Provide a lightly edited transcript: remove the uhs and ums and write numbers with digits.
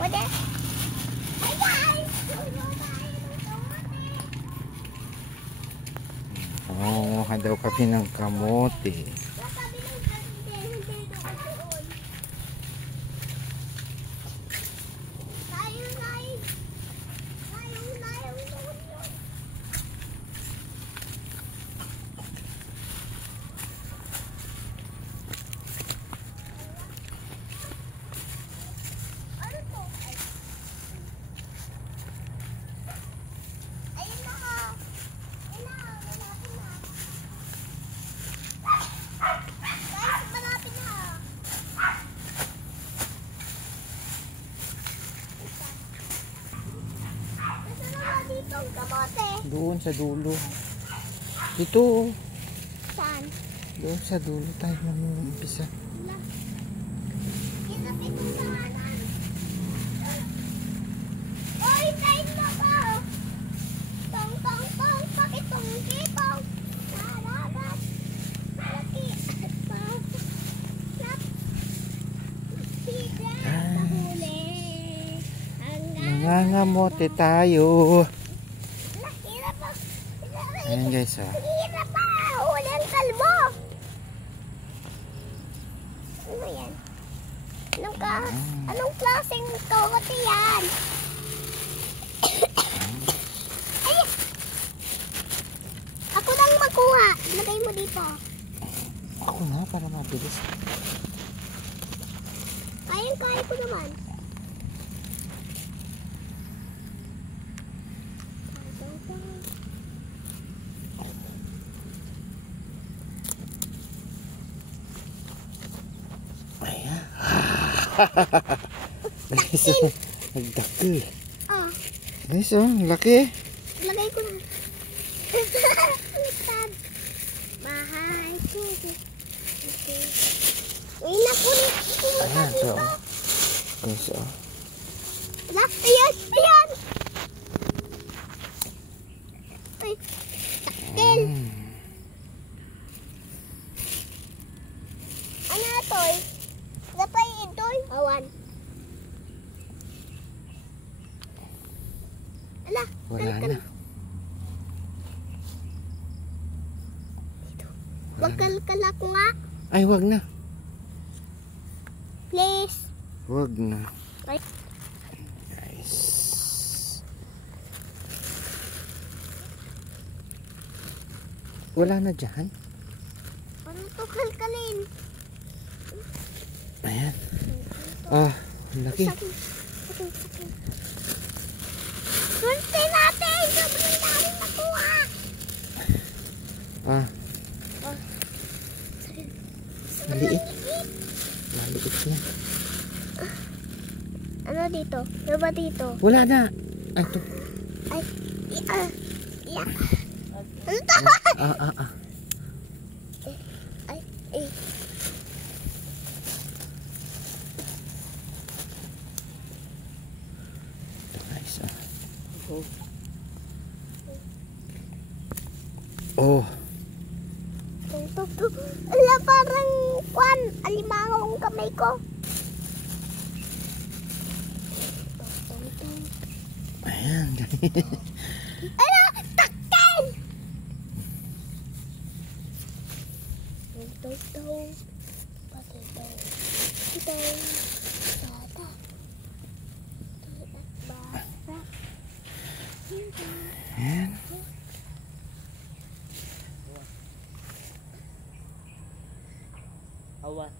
Pwede. Hi guys! Pangunguha daw kami ng kamote. Doon sa dulo. Dito. Saan? Doon sa dulo tayo mag-umpisa. Kinapitong sa kanan. Oy, tayo mo ko! Tong, tong, tong, pakitong, kitong. Naragat. Malaki. Snap. Sigat. Pahuli. Nangangamote tayo. Ayan guys, oh. Hirap pa! Huli ang kalbo! Ano yan? Anong klaseng kamote yan? Ay! Ako nang magkuha. Lagay mo dito. Ako na, para mabilis. Kayang-kaya ko naman. Ayan. Guys, nagdakil. Oh. Guys, oh, laki. Lagay ko na. Liktad. Bahay ko. Okay. Uy, nakulit. Ayan, so. Guys, oh. Ayan, ayan. Ay, takil. Ano na to? Napay ito. Awan. Ala, Wala na. Wag kalkala ko nga. Ay, wag na. Please. Wag na. Ay. Guys. Wala na dyan. Ano to kalkalin? Ayan. Ah, laki. Sunti natin! Sobrang daming nakuha! Ah. Maliit. Maliit na. Ano dito? Ano ba dito? Wala na. Ay, ito. Ay, iya. Ano to? Ah. Ay, Guys, ah. Oh. Ala, parang kwan. Alimango ang kamay ko. Ayan. Ala, takten! Ayan. Awan.